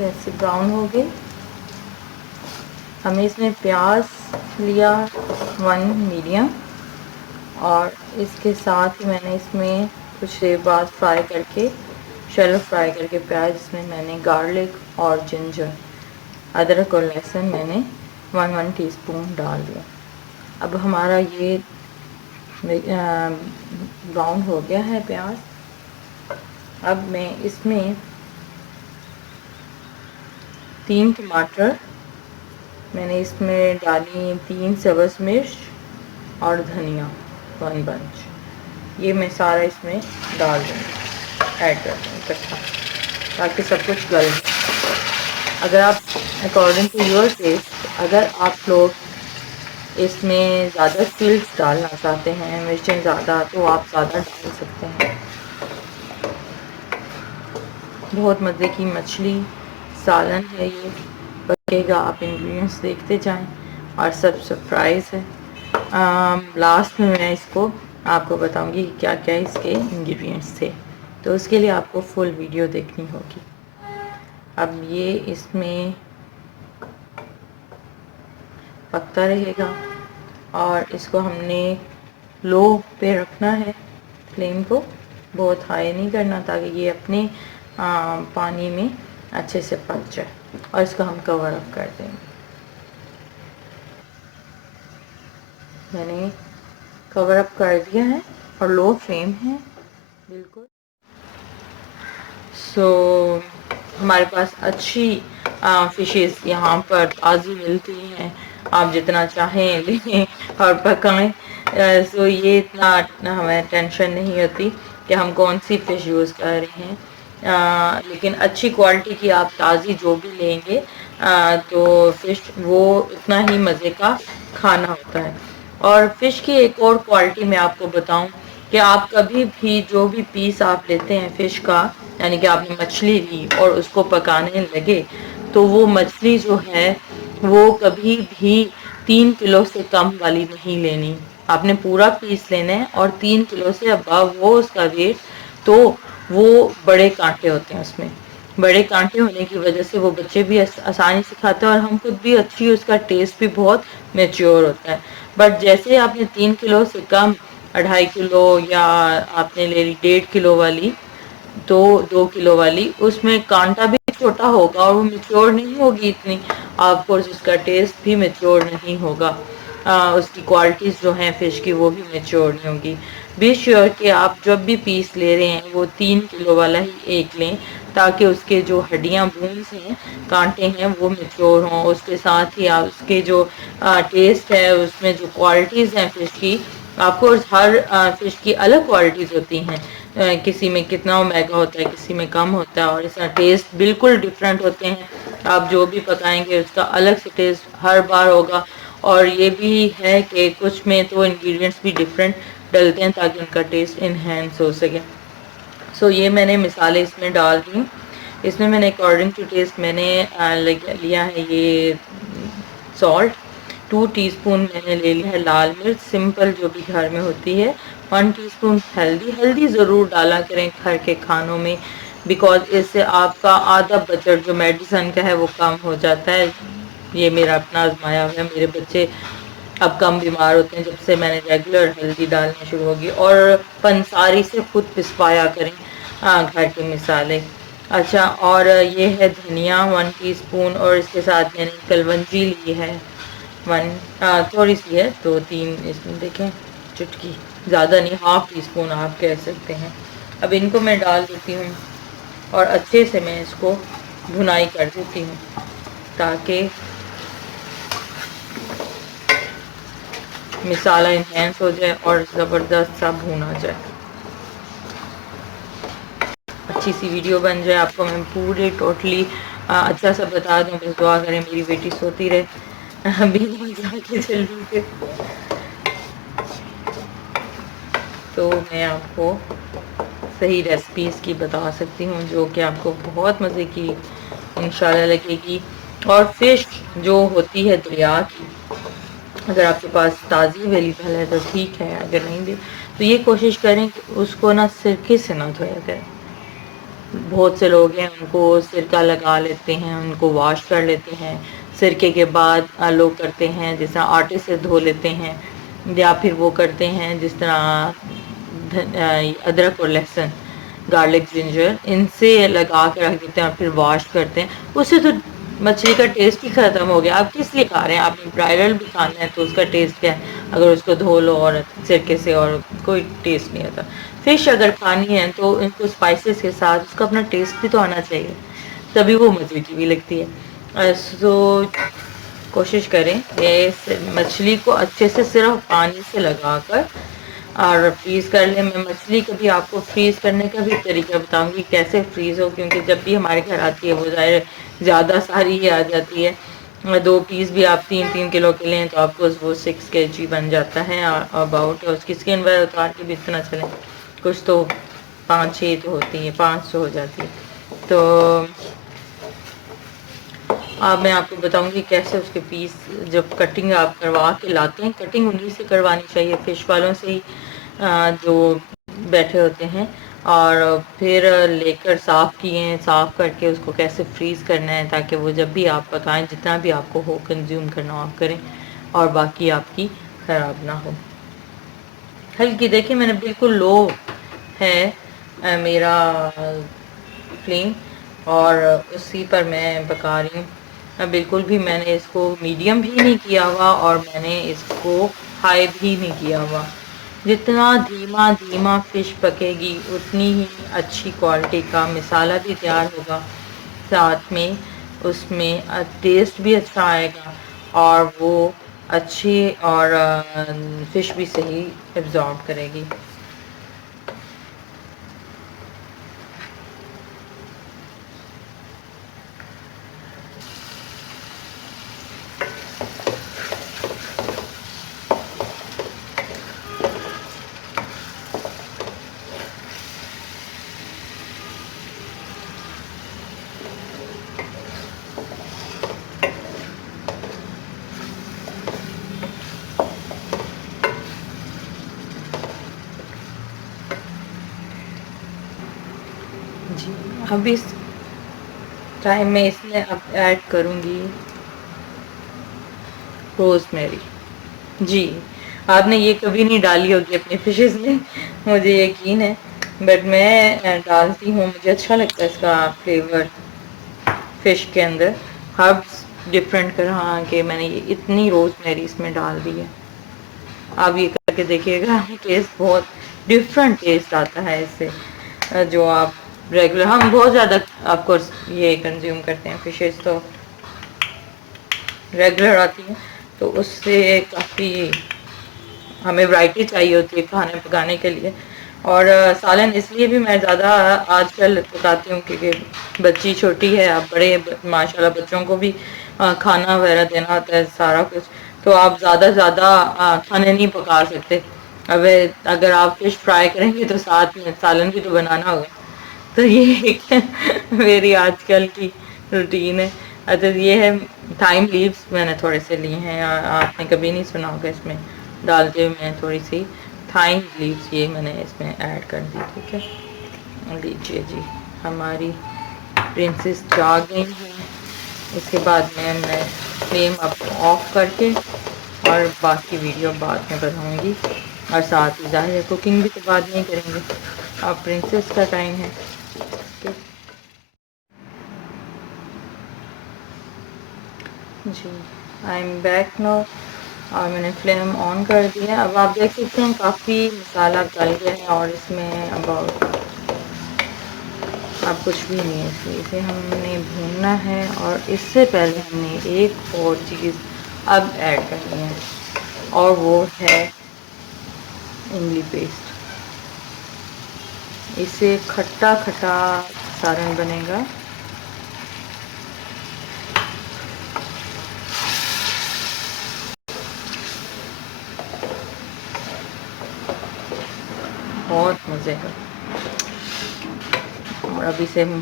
ऐसे ब्राउन हो गई। हमने इसमें प्याज लिया 1 मीडियम, और इसके साथ ही मैंने इसमें कुछ देर बाद फ्राई करके, शैलो फ्राई करके प्याज, इसमें मैंने गार्लिक और जिंजर, अदरक और लहसुन मैंने 1 टीस्पून डाल दिया। अब हमारा ये ब्राउन हो गया है प्याज। अब मैं इसमें 3 टमाटर मैंने इसमें डाली, 3 सब्ज़ मिर्च और धनिया 1 बंच, ये मैं सारा इसमें डाल दूँगी, ऐड कर दूँगी इकट्ठा, ताकि सब कुछ गल जाए। अगर आप अकॉर्डिंग टू योर टेस्ट, अगर आप लोग इसमें ज़्यादा स्वीट्स डालना चाहते हैं, मिर्चें ज़्यादा, तो आप ज़्यादा डाल सकते हैं। बहुत मज़े की मछली सालन है ये, पकेगा। आप इंग्रेडिएंट्स देखते जाएं, और सब सरप्राइज़ है। लास्ट में मैं इसको आपको बताऊंगी कि क्या क्या इसके इंग्रेडिएंट्स थे, तो उसके लिए आपको फुल वीडियो देखनी होगी। अब ये इसमें पकता रहेगा, और इसको हमने लो पे रखना है, फ्लेम को बहुत हाई नहीं करना, ताकि ये अपने पानी में अच्छे से पक जाए। और इसको हम कवर अप कर देंगे। मैंने कवर अप कर दिया है और लो फ्लेम है बिल्कुल। सो हमारे पास अच्छी फ़िशेस यहाँ पर ताज़ी मिलती हैं, आप जितना चाहें लें और पकाएं। सो ये इतना हमें टेंशन नहीं होती कि हम कौन सी फ़िश यूज़ कर रहे हैं। लेकिन अच्छी क्वालिटी की आप ताज़ी जो भी लेंगे, तो फ़िश वो उतना ही मज़े का खाना होता है। और फ़िश की एक और क्वालिटी मैं आपको बताऊं, कि आप कभी भी जो भी पीस आप लेते हैं फ़िश का, यानी कि आपने मछली ली और उसको पकाने लगे, तो वो मछली जो है वो कभी भी 3 किलो से कम वाली नहीं लेनी। आपने पूरा पीस लेना है, और 3 किलो से अबव वो उसका वेट, तो वो बड़े कांटे होते हैं उसमें। बड़े कांटे होने की वजह से वो बच्चे भी आसानी से खाते हैं, और हम खुद भी अच्छी, उसका टेस्ट भी बहुत मेच्योर होता है। बट जैसे आपने 3 किलो से कम, 2.5 किलो, या आपने ले ली 1.5 किलो वाली, तो 2 किलो वाली, उसमें कांटा भी छोटा होगा और वो मेच्योर नहीं होगी इतनी, आपको उसका टेस्ट भी मेच्योर नहीं होगा। उसकी क्वालिटीज़ जो हैं फ़िश की, वो भी मेच्योर नहीं होगी। बी श्योर कि आप जब भी पीस ले रहे हैं वो 3 किलो वाला ही एक लें, ताकि उसके जो हड्डियां, बोन्स हैं, कांटे हैं, वो मेच्योर हों। उसके साथ ही आप उसके जो टेस्ट है, उसमें जो क्वालिटीज़ हैं फ़िश की, आपको हर फ़िश की अलग क्वालिटीज़ होती हैं। किसी में कितना ओमेगा होता है, किसी में कम होता है, और इसका टेस्ट बिल्कुल डिफरेंट होते हैं। आप जो भी पकाएंगे उसका अलग से टेस्ट हर बार होगा। और ये भी है कि कुछ में तो इंग्रेडिएंट्स भी डिफरेंट डलते हैं, ताकि उनका टेस्ट इन्हेंस हो सके। सो ये मैंने मिसालें इसमें डाल दी। इसमें मैंने अकॉर्डिंग टू टेस्ट मैंने लिया है ये सॉल्ट, 2 टीस्पून मैंने ले लिया है लाल मिर्च, सिंपल जो भी घर में होती है। 1 टीस्पून हल्दी ज़रूर डाला करें घर के खानों में, बिकॉज इससे आपका आधा बजट जो मेडिसन का है वो कम हो जाता है। ये मेरा अपना आजमाया हुआ है, मेरे बच्चे अब कम बीमार होते हैं जब से मैंने रेगुलर हल्दी डालनी शुरू होगी। और पंसारी से खुद पिसवाया करें घर के मिसाले। अच्छा, और ये है धनिया 1 टीस्पून, और इसके साथ मैंने कलवंजी ली है 1, थोड़ी सी है, 2-3 इसमें देखें, चुटकी, ज़्यादा नहीं, ½ टीस्पून आप कह सकते हैं। अब इनको मैं डाल देती हूँ, और अच्छे से मैं इसको भुनाई कर देती हूँ, ताकि मिसाला इन्हेंस हो जाए और ज़बरदस्त सा भुना जाए, अच्छी सी वीडियो बन जाए। आपको मैं पूरे टोटली अच्छा सा बता दूं। बस दुआ करें मेरी बेटी सोती रहे बिना जाके जल्दी से। तो मैं आपको सही रेसिपीज़ की बता सकती हूँ, जो कि आपको बहुत मज़े की इंशाल्लाह लगेगी। और फ़िश जो होती है दरिया की, अगर आपके पास ताज़ी अवेलेबल है तो ठीक है, अगर नहीं भी तो ये कोशिश करें कि उसको ना सिरके से ना धोया करें। बहुत से लोग हैं उनको सिरका लगा लेते हैं, उनको वॉश कर लेते हैं। सिरके के बाद लोग करते हैं जिस तरह आटे से धो लेते हैं, या फिर वो करते हैं जिस तरह अदरक और लहसुन, गार्लिक, जिंजर, इनसे लगा के रख देते हैं और फिर वॉश करते हैं। उससे तो मछली का टेस्ट ही ख़त्म हो गया। आप किस लिए खा रहे हैं? आपने ब्रायलर भी खाना है तो उसका टेस्ट क्या है अगर उसको धो लो और सिरके से, और कोई टेस्ट नहीं आता। फिश अगर खानी है तो इनको स्पाइसेस के साथ उसका अपना टेस्ट भी तो आना चाहिए, तभी वो मज़े की भी लगती है। सो कोशिश करें ये मछली को अच्छे से सिर्फ पानी से लगाकर और फ्रीज़ कर लें। मैं मछली कभी आपको फ्रीज़ करने का भी तरीका बताऊंगी कैसे फ्रीज़ हो, क्योंकि जब भी हमारे घर आती है वो ज़ाहिर ज़्यादा सारी ही आ जाती है। 2 पीस भी आप 3-3 किलो के लें तो आपको वो 6 kg बन जाता है अबाउट। उसकी स्किन वगैरह उतार के भी इतना चलें, कुछ तो 5-6 तो होती है, 5 तो हो जाती है। तो अब मैं आपको बताऊंगी कैसे उसके पीस, जब कटिंग आप करवा के लाते हैं, कटिंग उन्हीं से करवानी चाहिए, फ़िश वालों से ही जो बैठे होते हैं। और फिर लेकर साफ़ किए, साफ़ करके उसको कैसे फ्रीज़ करना है ताकि वो जब भी आप पकाएं, जितना भी आपको हो कंज्यूम करना हो आप करें और बाकी आपकी ख़राब ना हो। हल्की देखिए मैंने बिल्कुल लो है मेरा फ्लेम, और उसी पर मैं पका रही हूँ। बिल्कुल भी मैंने इसको मीडियम भी नहीं किया हुआ और मैंने इसको हाई भी नहीं किया हुआ। जितना धीमा धीमा फ़िश पकेगी उतनी ही अच्छी क्वालिटी का मसाला भी तैयार होगा, साथ में उसमें टेस्ट भी अच्छा आएगा और वो अच्छी और फ़िश भी सही एब्जॉर्ब करेगी। जी, अब इस टाइम में इसमें अब ऐड करूँगी रोज़मेरी। जी, आपने ये कभी नहीं डाली होगी अपनी फिशेज़ में, मुझे यकीन है, बट मैं डालती हूँ, मुझे अच्छा लगता है इसका फ्लेवर फ़िश के अंदर। हर्ब्स डिफरेंट तरह के मैंने ये इतनी रोज़मेरी इसमें डाल दी है। आप ये करके देखिएगा, टेस्ट बहुत डिफरेंट टेस्ट आता है इससे। जो आप रेगुलर, हम बहुत ज़्यादा ऑफ कोर्स ये कंज्यूम करते हैं, फिशेस तो रेगुलर आती हैं, तो उससे काफ़ी हमें वैरायटी चाहिए होती है खाने पकाने के लिए। और सालन इसलिए भी मैं ज़्यादा आजकल पकाती हूँ क्योंकि बच्ची छोटी है, अब बड़े माशाल्लाह बच्चों को भी खाना वगैरह देना होता है सारा कुछ, तो आप ज़्यादा खाने नहीं पका सकते। अब अगर आप फ़िश फ्राई करेंगे तो साथ में सालन भी तो बनाना होगा, तो ये एक मेरी आजकल की रूटीन है। अच्छा ये है टाइम लीव्स मैंने थोड़े से लिए हैं, आपने कभी नहीं सुना होगा इसमें डालते हुए, मैं थोड़ी सी थाइम लीव्स ये मैंने इसमें ऐड कर दी। ठीक है, लीजिए जी, हमारी प्रिंसेस जाग गई है। इसके बाद में मैं फ्लेम अब ऑफ करके और बाकी वीडियो बाद में बनाऊंगी, और साथ ही ज़ाहिर है कुकिंग भी तो बाद में ही करेंगे, अब प्रिंसेस का टाइम है। जी, आई एम बैक नाउ, और मैंने फ्लेम ऑन कर दिया। अब आप देख सकते हैं काफ़ी मसाला गल गया है और इसमें अबाउट अब कुछ भी नहीं है, इसलिए इसे हमने भूनना है। और इससे पहले हमने एक और चीज़ अब ऐड करनी है, और वो है इमली पेस्ट। इससे खट्टा खट्टा सालन बनेगा। बहुत मज़े का। और अभी से हम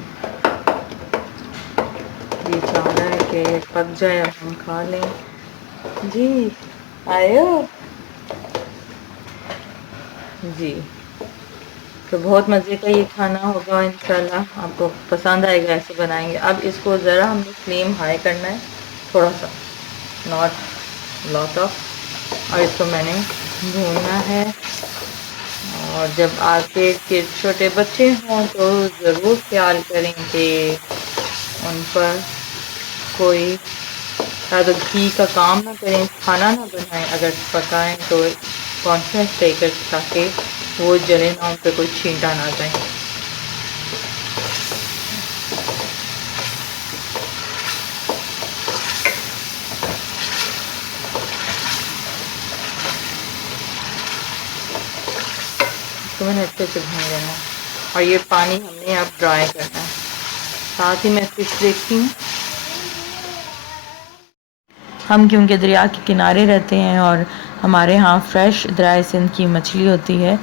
ये चाह रहा है कि पक जाए, अब हम खा लें। जी आयो जी, तो बहुत मज़े का ये खाना होगा, इंशाल्लाह आपको पसंद आएगा, ऐसे बनाएंगे। अब इसको ज़रा हमने फ्लेम हाई करना है, थोड़ा सा, नॉट लॉट ऑफ, और इसको मैंने भूनना है। और जब आपके छोटे बच्चे हों तो ज़रूर ख्याल करें कि उन पर कोई ज़्यादा घी का काम ना करें, खाना ना बनाएं, अगर पकाएं तो कॉन्शियस लेकर, ताकि वो जले ना, उन पर कोई छींटा ना जाए। इसको मैंने अच्छे से भून लेना है, और ये पानी हमने अब ड्राई करना है। साथ ही मैं फिश देखती हूँ, हम क्योंकि दरिया के किनारे रहते हैं और हमारे यहाँ फ्रेश दरिया सिंध की मछली होती है,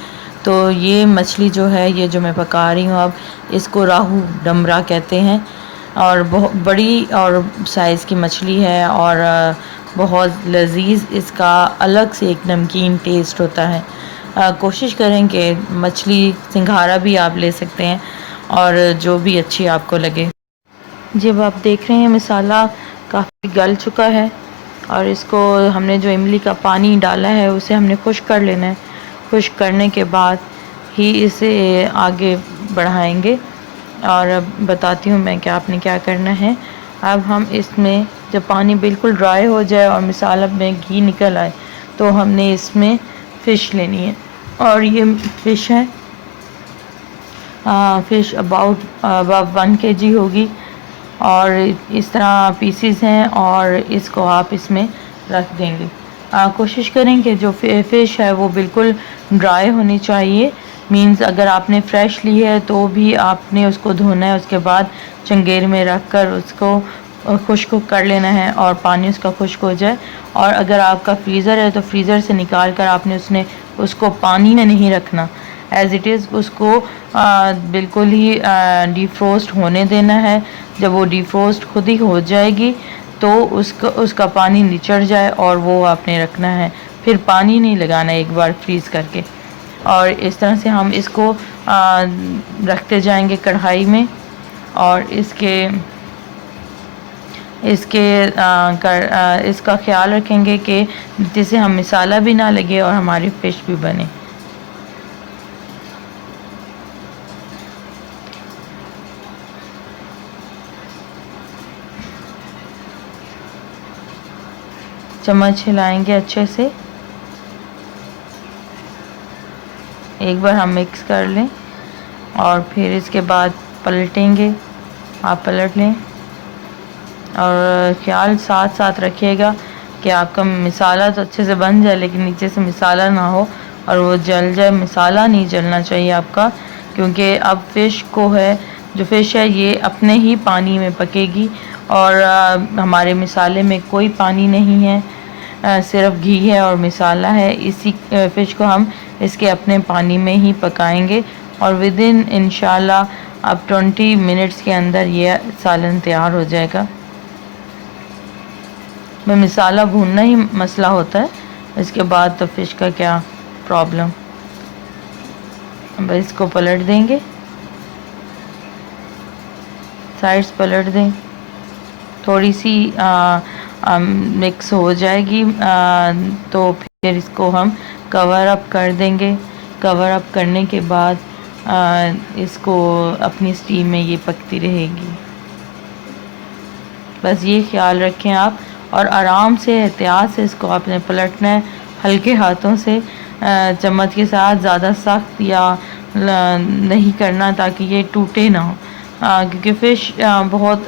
तो ये मछली जो है, ये जो मैं पका रही हूँ अब, इसको राहू डमरा कहते हैं, और बहुत बड़ी और साइज़ की मछली है, और बहुत लजीज, इसका अलग से एक नमकीन टेस्ट होता है। कोशिश करें कि मछली सिंघारा भी आप ले सकते हैं, और जो भी अच्छी आपको लगे। जब आप देख रहे हैं मसाला काफ़ी गल चुका है, और इसको हमने जो इमली का पानी डाला है उसे हमने खुश्क कर लेना है। खुश्क करने के बाद ही इसे आगे बढ़ाएंगे, और बताती हूँ मैं क्या आपने क्या करना है। अब हम इसमें जब पानी बिल्कुल ड्राई हो जाए और मिसाला में घी निकल आए, तो हमने इसमें फ़िश लेनी है, और ये फ़िश है, फ़िश अबाउट 1 kg होगी, और इस तरह पीसीज हैं, और इसको आप इसमें रख देंगे। कोशिश करें कि जो फ़िश है वो बिल्कुल ड्राई होनी चाहिए। मींस अगर आपने फ़्रेश ली है तो भी आपने उसको धोना है, उसके बाद चंगेर में रख कर उसको खुश्क कर लेना है, और पानी उसका खुश्क हो जाए। और अगर आपका फ्रीज़र है तो फ्रीज़र से निकाल कर आपने उसको पानी में नहीं रखना, एज़ इट इज़ उसको बिल्कुल ही डिफ्रोस्ट होने देना है। जब वो डिफ्रोस्ट खुद ही हो जाएगी तो उसका पानी निचड़ जाए, और वो आपने रखना है, फिर पानी नहीं लगाना एक बार फ्रीज़ करके। और इस तरह से हम इसको रखते जाएंगे कढ़ाई में, और इसका ख्याल रखेंगे कि जिससे हम मसाला भी ना लगे और हमारी फ़िश भी बने। चम्मच हिलाएंगे अच्छे से, एक बार हम मिक्स कर लें, और फिर इसके बाद पलटेंगे। आप पलट लें, और ख्याल साथ साथ रखिएगा कि आपका मसाला तो अच्छे से बन जाए, लेकिन नीचे से मसाला ना हो और वो जल जाए। मसाला नहीं जलना चाहिए आपका, क्योंकि अब फ़िश को है, जो फ़िश है ये अपने ही पानी में पकेगी, और हमारे मसाले में कोई पानी नहीं है, सिर्फ घी है और मसाला है। इसी फ़िश को हम इसके अपने पानी में ही पकाएंगे, और विदिन इंशाल्लाह अब 20 मिनट्स के अंदर ये सालन तैयार हो जाएगा। में मसाला भूनना ही मसला होता है, इसके बाद तो फ़िश का क्या प्रॉब्लम। अब इसको पलट देंगे, साइड्स पलट दें, थोड़ी सी मिक्स हो जाएगी, तो फिर इसको हम कवर अप कर देंगे। कवर अप करने के बाद इसको अपनी स्टीम में ये पकती रहेगी। बस ये ख्याल रखें आप, और आराम से एहतियात से इसको आपने पलटना है, हल्के हाथों से, चम्मच के साथ, ज़्यादा सख्त या नहीं करना ताकि ये टूटे ना हो, क्योंकि फ़िश बहुत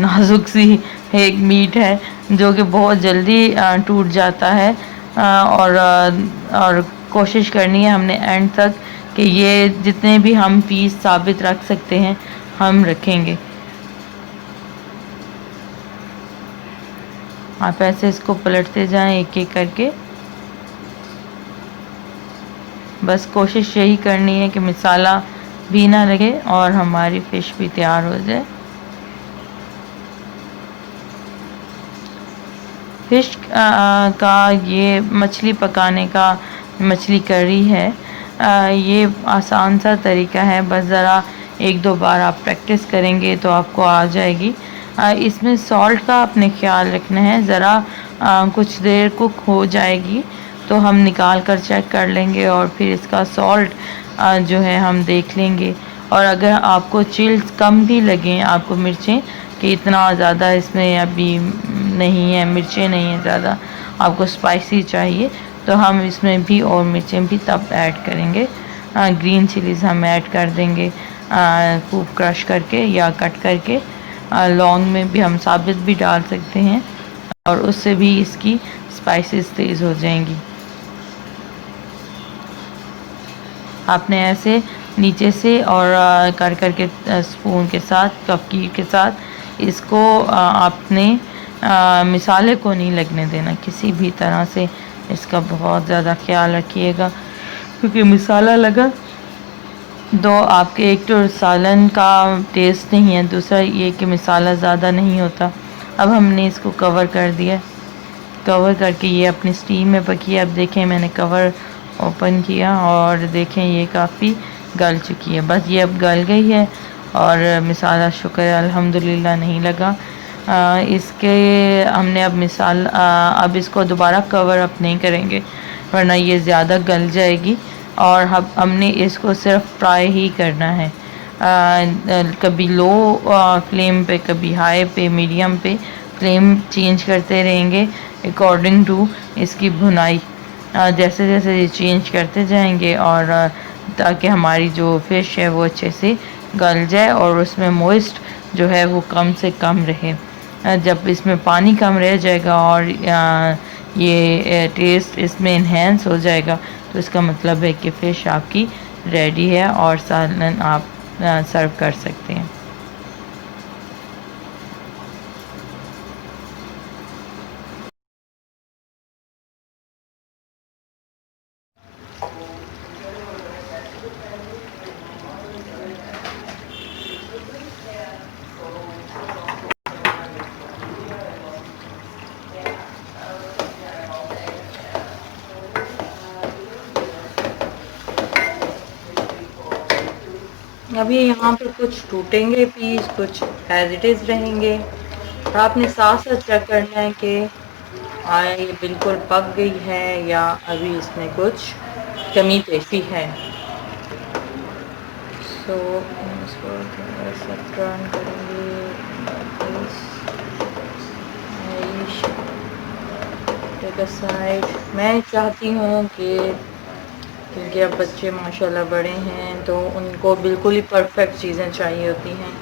नाजुक सी एक मीट है जो कि बहुत जल्दी टूट जाता है, और कोशिश करनी है हमने एंड तक कि ये जितने भी हम पीस साबित रख सकते हैं हम रखेंगे। आप ऐसे इसको पलटते जाएं एक एक करके। बस कोशिश यही करनी है कि मसाला भी ना लगे और हमारी फ़िश भी तैयार हो जाए। फ़िश का ये मछली पकाने का मछली करी है, ये आसान सा तरीका है, बस ज़रा एक दो बार आप प्रैक्टिस करेंगे तो आपको आ जाएगी। इसमें सॉल्ट का अपने ख्याल रखना है, ज़रा कुछ देर कुक हो जाएगी तो हम निकाल कर चेक कर लेंगे और फिर इसका सॉल्ट जो है हम देख लेंगे। और अगर आपको चिल्स कम भी लगें, आपको मिर्चें कि इतना ज़्यादा इसमें अभी नहीं है, मिर्चें नहीं है ज़्यादा, आपको स्पाइसी चाहिए, तो हम इसमें भी और मिर्चें भी तब ऐड करेंगे। ग्रीन चिलीज़ हम ऐड कर देंगे खूब क्रश करके या कट करके। लौंग में भी हम साबित भी डाल सकते हैं और उससे भी इसकी स्पाइसेस तेज़ हो जाएंगी। आपने ऐसे नीचे से और कर करके स्पून के साथ, कपकीर के साथ इसको आपने मिसाले को नहीं लगने देना किसी भी तरह से। इसका बहुत ज़्यादा ख्याल रखिएगा, क्योंकि मिसाला लगा तो आपके एक तो सालन का टेस्ट नहीं है, दूसरा ये कि मिसाला ज़्यादा नहीं होता। अब हमने इसको कवर कर दिया, कवर करके ये अपनी स्टीम में पकी है। अब देखें मैंने कवर ओपन किया और देखें ये काफ़ी गल चुकी है, बस ये अब गल गई है और मिसाला शुक्र अल्हम्दुलिल्लाह नहीं लगा। इसके हमने अब अब इसको दोबारा कवर अप नहीं करेंगे वरना ये ज़्यादा गल जाएगी। और हमने इसको सिर्फ फ्राई ही करना है, कभी लो फ्लेम पे, कभी हाई पे, मीडियम पे फ्लेम चेंज करते रहेंगे अकॉर्डिंग टू इसकी भुनाई। जैसे जैसे ये चेंज करते जाएंगे और ताकि हमारी जो फ़िश है वो अच्छे से गल जाए और उसमें मॉइस्ट जो है वो कम से कम रहे। जब इसमें पानी कम रह जाएगा और ये टेस्ट इसमें इन्हेंस हो जाएगा तो इसका मतलब है कि फ़िश आपकी रेडी है और सालन आप सर्व कर सकते हैं। अभी यहाँ पर कुछ टूटेंगे पीस, कुछ एज इट इज़ रहेंगे। और आपने साथ साथ चेक करना है कि ये बिल्कुल पक गई है या अभी इसमें कुछ कमी पेशी है। सो इसको थोड़ा सा टर्न करेंगे। Take a side. मैं चाहती हूँ कि क्योंकि अब बच्चे माशाल्लाह बड़े हैं तो उनको बिल्कुल ही परफेक्ट चीज़ें चाहिए होती हैं।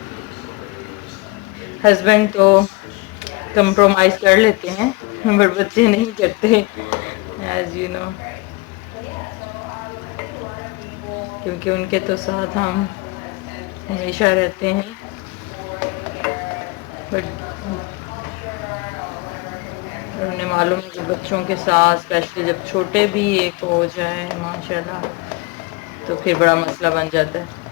हस्बैंड तो कंप्रोमाइज़ कर लेते हैं पर बच्चे नहीं करते, एज यू नो, क्योंकि उनके तो साथ हम हमेशा रहते हैं। बट उन्हें मालूम है कि बच्चों के साथ स्पेशली जब छोटे भी एक हो जाए माशाल्लाह तो फिर बड़ा मसला बन जाता है।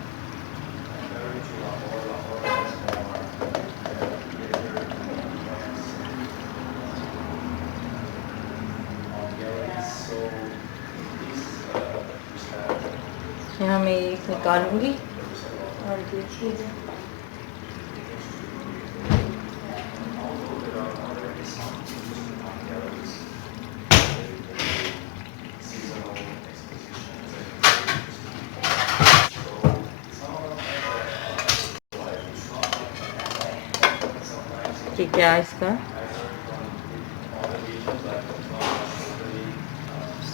यहाँ मैं एक निकालूंगी और देखिए कि क्या इसका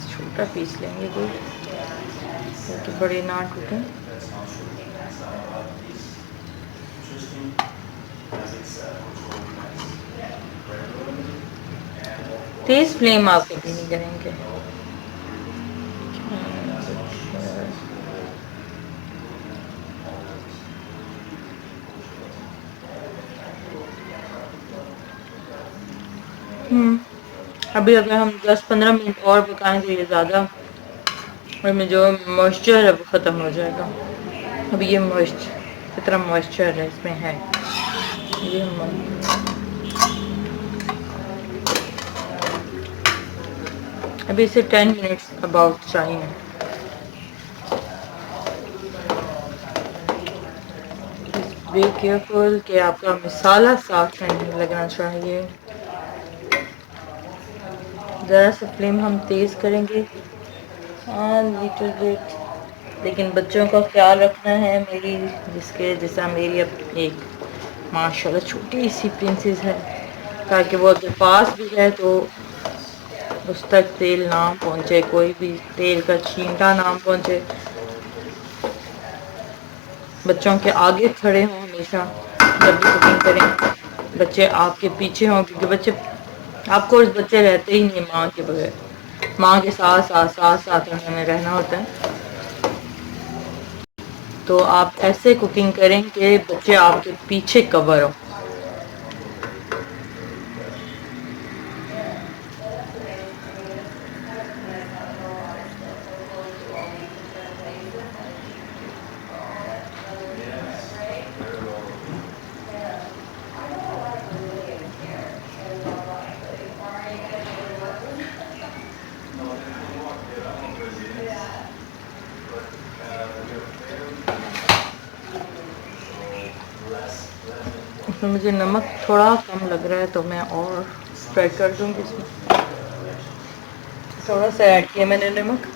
छोटा पीस लेंगे कोई तो बड़े ना टूटे। तेज फ्लेम आप कभी नहीं करेंगे। अभी अगर हम 10-15 मिनट और पकाएं तो ये ज़्यादा और में जो मॉइस्चर है वो ख़त्म हो जाएगा। अभी ये मॉइस्चर इतना मॉइस्चर है इसमें है ये अभी इसे 10 मिनट्स अबाउट चाहिए। बी केयरफुल कि आपका मसाला साथ में नहीं लगना चाहिए। ज़रा सा फ्लेम हम तेज़ करेंगे, हाँ लिटिल बिट, लेकिन बच्चों का ख्याल रखना है मेरी, जैसा मेरी अब एक माशाल्लाह छोटी सी प्रिंसेस है, ताकि वो अगर पास भी है तो उस तक तेल ना पहुँचे, कोई भी तेल का छींटा ना पहुँचे। बच्चों के आगे खड़े हों हमेशा जब भी कुकिंग करें, बच्चे आपके पीछे हों, क्योंकि बच्चे आपको बच्चे रहते ही नहीं माँ के बगैर, माँ के साथ साथ साथ साथ उन्होंने रहना होता है। तो आप ऐसे कुकिंग करें कि बच्चे आपके पीछे कवर हो। इसमें मुझे नमक थोड़ा कम लग रहा है, तो मैं और ट्राई कर दूँगी। इसमें थोड़ा सा ऐड किया मैंने नमक।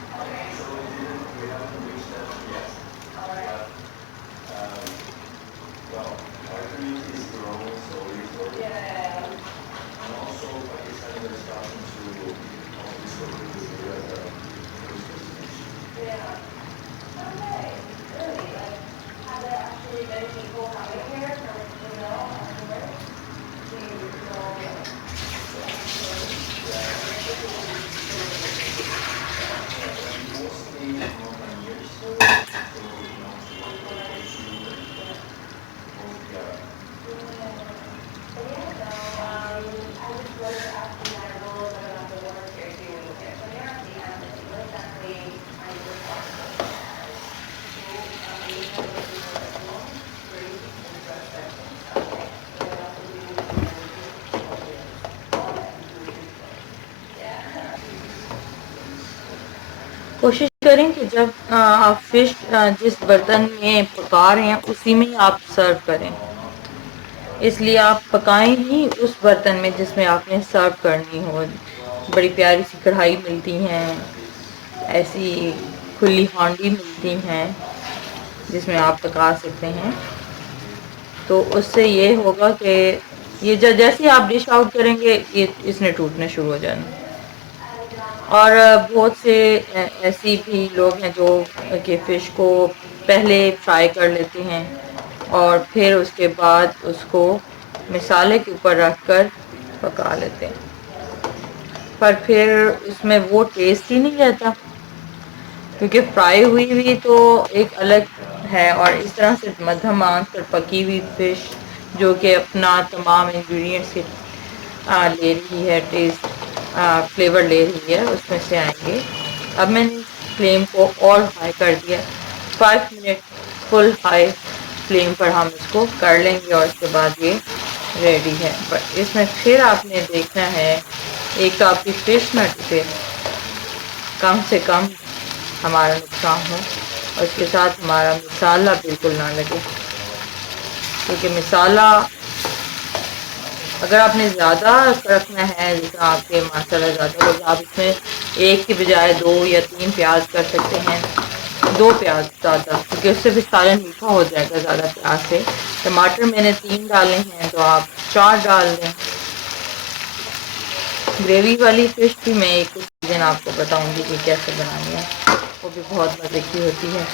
कोशिश करें कि जब आप फिश जिस बर्तन में पका रहे हैं उसी में ही आप सर्व करें, इसलिए आप पकाएं ही उस बर्तन में जिसमें आपने सर्व करनी हो। बड़ी प्यारी सी कढ़ाई मिलती हैं, ऐसी खुली हांडी मिलती हैं जिसमें आप पका सकते हैं। तो उससे ये होगा कि ये जैसे आप डिश आउट करेंगे ये इसने टूटने शुरू हो जाना। और बहुत से ऐसी भी लोग हैं जो कि फ़िश को पहले फ्राई कर लेते हैं और फिर उसके बाद उसको मसाले के ऊपर रख कर पका लेते हैं, पर फिर उसमें वो टेस्ट ही नहीं रहता, क्योंकि फ्राई हुई हुई तो एक अलग है, और इस तरह से मध्यम आंच पर पकी हुई फ़िश जो कि अपना तमाम इंग्रेडिएंट्स के ले रही है, टेस्ट फ्लेवर ले रही है, उसमें से आएंगे। अब मैंने फ्लेम को और हाई कर दिया, 5 मिनट फुल हाई फ्लेम पर हम इसको कर लेंगे और उसके बाद ये रेडी है। पर इसमें फिर आपने देखना है एक तो आपकी फिश ना टूटे, कम से कम हमारा नुकसान हो, और उसके साथ हमारा मसाला बिल्कुल ना लगे, क्योंकि मसाला अगर आपने ज़्यादा रखना है, जैसे आपके मसाला ज़्यादा लोग, आप इसमें एक के बजाय 2 या 3 प्याज कर सकते हैं, 2 प्याज ज़्यादा, क्योंकि उससे भी सालन मीठा हो जाएगा ज़्यादा प्याज से। टमाटर मैंने 3 डाले हैं तो आप 4 डाल दें। ग्रेवी वाली फ़िश भी मैं एक दिन आपको बताऊंगी कि कैसे बनानी है, वो भी बहुत मज़े की होती है।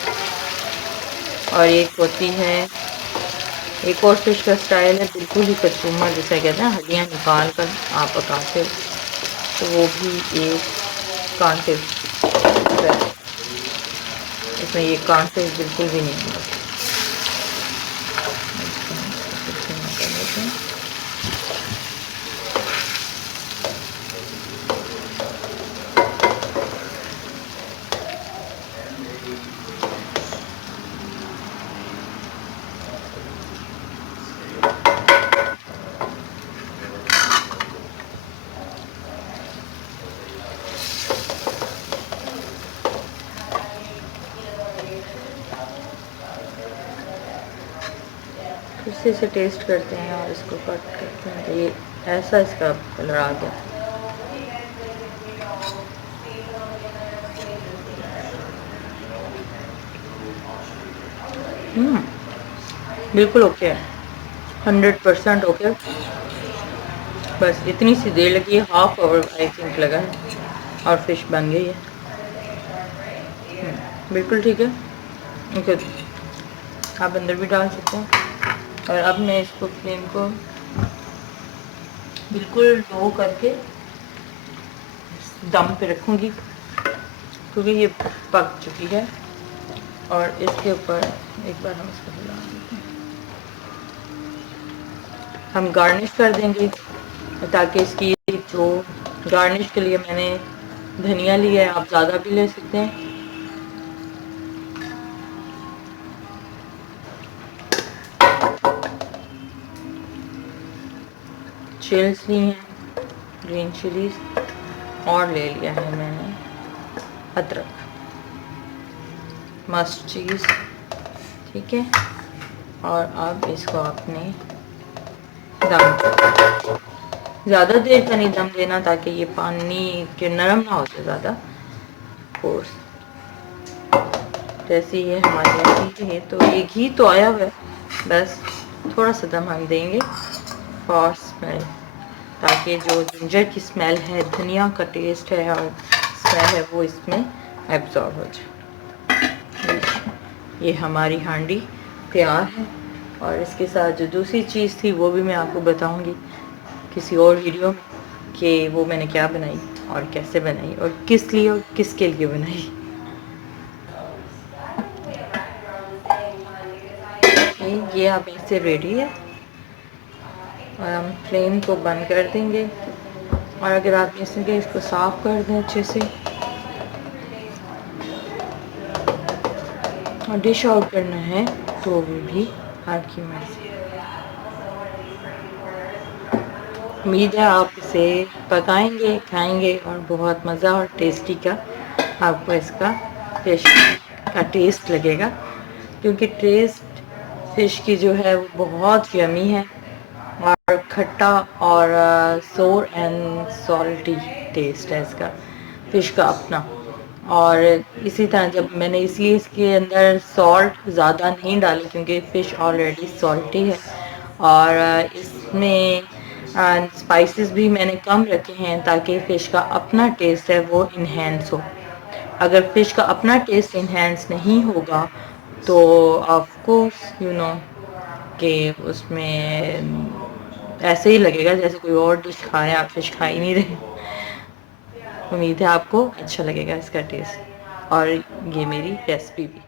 और एक होती है, एक और फिश का स्टाइल है बिल्कुल ही कचूमर जिसे कहते हैं, हड्डियाँ निकाल कर आप पकाते, तो वो भी एक कांटे है, इसमें ये कांटे बिल्कुल भी नहीं होंगे। से इसे टेस्ट करते हैं और इसको कट करते हैं, तो ये ऐसा इसका कलर आ गया। बिल्कुल ओके, 100% ओके। बस इतनी सी देर लगी है, हाफ आवर आई थिंक लगा है, और फिश बन गई है। बिल्कुल ठीक है, ओके। आप अंदर भी डाल सकते हैं। और अब मैं इसको फ्लेम को बिल्कुल लो करके दम पे रखूँगी, क्योंकि ये पक चुकी है। और इसके ऊपर एक बार हम इसको हिला देते हैं, हम गार्निश कर देंगे, ताकि इसकी जो गार्निश के लिए मैंने धनिया लिया है, आप ज़्यादा भी ले सकते हैं। चिल्स ली हैं, ग्रीन चिलीज, और ले लिया है मैंने अदरक, मस्ट चीज़, ठीक है। और अब इसको आपने दम, ज़्यादा देर का नहीं दम देना, ताकि ये पानी के नरम ना हो जाए ज़्यादा कोर्स। जैसे ये हमारे यहाँ घी है, तो ये घी तो आया हुआ है, बस थोड़ा सा दम हम देंगे फॉर स्मेल, ताकि जो जिंजर की स्मेल है, धनिया का टेस्ट है और स्मेल है, वो इसमें एब्जॉर्ब हो जाए। ये हमारी हांडी तैयार है। और इसके साथ जो दूसरी चीज़ थी वो भी मैं आपको बताऊंगी किसी और वीडियो में, कि वो मैंने क्या बनाई और कैसे बनाई और किस लिए और किसके लिए बनाई। ये अब इससे रेडी है, और हम फ्लेम को बंद कर देंगे। और अगर आप इसके इसको साफ कर दें अच्छे से और डिश आउट करना है, तो वो भी आपकी मर्जी। उम्मीद है आप इसे पकाएंगे, खाएंगे और बहुत मज़ा और टेस्टी का आपको इसका फिश का टेस्ट लगेगा, क्योंकि टेस्ट फिश की जो है वो बहुत यमी है, और खट्टा और सोर एंड सॉल्टी टेस्ट है इसका फिश का अपना। और इसी तरह जब मैंने इसलिए इसके अंदर सॉल्ट ज़्यादा नहीं डाली, क्योंकि फ़िश ऑलरेडी सॉल्टी है, और इसमें स्पाइसेस भी मैंने कम रखे हैं, ताकि फ़िश का अपना टेस्ट है वो इन्हेंस हो। अगर फ़िश का अपना टेस्ट इन्हेंस नहीं होगा, तो ऑफ कोर्स यू नो कि उसमें ऐसे ही लगेगा जैसे कोई और डिश खाए, आप फिश खा ही नहीं रहे। उम्मीद है आपको अच्छा लगेगा इसका टेस्ट, और ये मेरी रेसिपी भी।